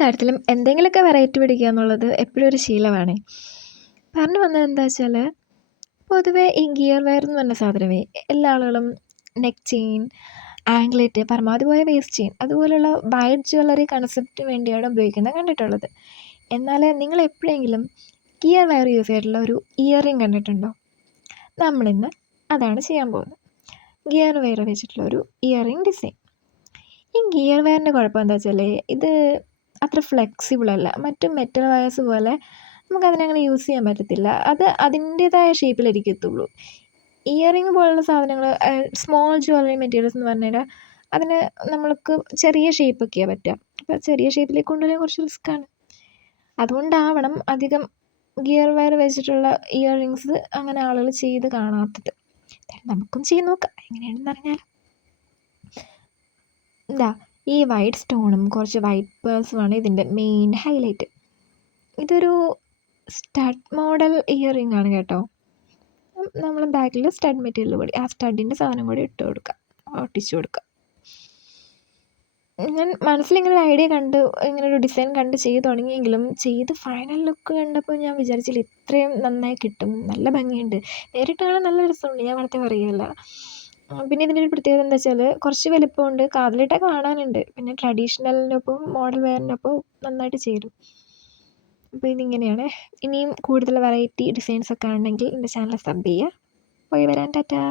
കാര്യത്തിലും എന്തെങ്കിലുമൊക്കെ വെറൈറ്റി പിടിക്കുക എന്നുള്ളത് എപ്പോഴും ഒരു ശീലമാണ്. പറഞ്ഞു വന്നത് എന്താ വെച്ചാൽ, പൊതുവേ ഈ ഗിയർ വെയർ എന്ന് പറഞ്ഞ സാധനമേ എല്ലാ ആളുകളും നെക്ക് ചെയിൻ, ആംഗ്ലെറ്റ്, പരമാവധി പോയ വേസ്റ്റ് ചെയിൻ അതുപോലുള്ള വൈഡ് ജ്വല്ലറി കൺസെപ്റ്റിന് വേണ്ടിയാണ് ഉപയോഗിക്കുന്നത് കണ്ടിട്ടുള്ളത്. എന്നാൽ നിങ്ങൾ എപ്പോഴെങ്കിലും ഗിയർ വെയർ യൂസ് ചെയ്തിട്ടുള്ള ഒരു ഇയറിംഗ് കണ്ടിട്ടുണ്ടോ? നമ്മളിന്ന് അതാണ് ചെയ്യാൻ പോകുന്നത്. ഗിയർ വെയർ വെച്ചിട്ടുള്ള ഒരു ഇയറിംഗ് ഡിസൈൻ. ഈ ഗിയർ വെയറിൻ്റെ കുഴപ്പം എന്താ വെച്ചാൽ, ഇത് അത്ര ഫ്ലെക്സിബിൾ അല്ല. മറ്റു മെറ്റൽ വയേഴ്സ് പോലെ നമുക്കതിനങ്ങനെ യൂസ് ചെയ്യാൻ പറ്റത്തില്ല. അത് അതിൻ്റേതായ ഷേപ്പിലിരിക്കത്തുള്ളൂ. ഇയറിംഗ് പോലുള്ള സാധനങ്ങൾ, സ്മോൾ ജ്വല്ലറി മെറ്റീരിയൽസ് എന്ന് പറഞ്ഞു കഴിഞ്ഞാൽ അതിന് നമ്മൾക്ക് ചെറിയ ഷേപ്പൊക്കെയാണ് പറ്റുക. അപ്പോൾ ചെറിയ ഷേപ്പിലേക്ക് കൊണ്ടുവരാൻ കുറച്ച് റിസ്ക്കാണ്. അതുകൊണ്ടാവണം അധികം ഗിയർ വെയർ വെച്ചിട്ടുള്ള ഇയറിങ്സ് അങ്ങനെ ആളുകൾ ചെയ്ത് കാണാത്തത്. നമുക്കും ചെയ്ത് നോക്കാം എങ്ങനെയാണെന്ന് അറിഞ്ഞാൽ. എന്താ ഈ വൈറ്റ് സ്റ്റോണും കുറച്ച് വൈറ്റ് പേഴ്സുമാണ് ഇതിൻ്റെ മെയിൻ ഹൈലൈറ്റ്. ഇതൊരു സ്റ്റഡ് മോഡൽ ഇയറിംഗ് ആണ് കേട്ടോ. നമ്മൾ ബാക്കിൽ സ്റ്റഡ് മെറ്റീരിയൽ കൂടി, ആ സ്റ്റഡിൻ്റെ സാധനം കൂടി ഇട്ട് കൊടുക്കുക, ഒട്ടിച്ചു കൊടുക്കുക. ഞാൻ മനസ്സിലിങ്ങനെ ഒരു ഐഡിയ കണ്ട്, ഇങ്ങനെ ഒരു ഡിസൈൻ കണ്ട് ചെയ്ത് തുടങ്ങിയെങ്കിലും ചെയ്ത് ഫൈനൽ ലുക്ക് കണ്ടപ്പോൾ ഞാൻ വിചാരിച്ചില്ല ഇത്രയും നന്നായി കിട്ടും. നല്ല ഭംഗിയുണ്ട്, നേരിട്ട് കാണാൻ നല്ല രസമുണ്ട്, ഞാൻ വെറുതെ പറയുകയല്ല. പിന്നെ ഇതിൻ്റെ ഒരു പ്രത്യേകത എന്താ വെച്ചാൽ കുറച്ച് വലിപ്പമുണ്ട്, കാതിലിട്ടാൽ കാണാനുണ്ട്. പിന്നെ ട്രഡീഷണലിനൊപ്പം മോഡൽ വെയറിനൊപ്പം നന്നായിട്ട് ചേരും. അപ്പോൾ ഇതിങ്ങനെയാണ്. ഇനിയും കൂടുതൽ വെറൈറ്റി ഡിസൈൻസൊക്കെ ആണെങ്കിൽ എൻ്റെ ചാനൽ സബ് ചെയ്യുക. പോയി വരാൻ ടാറ്റാ.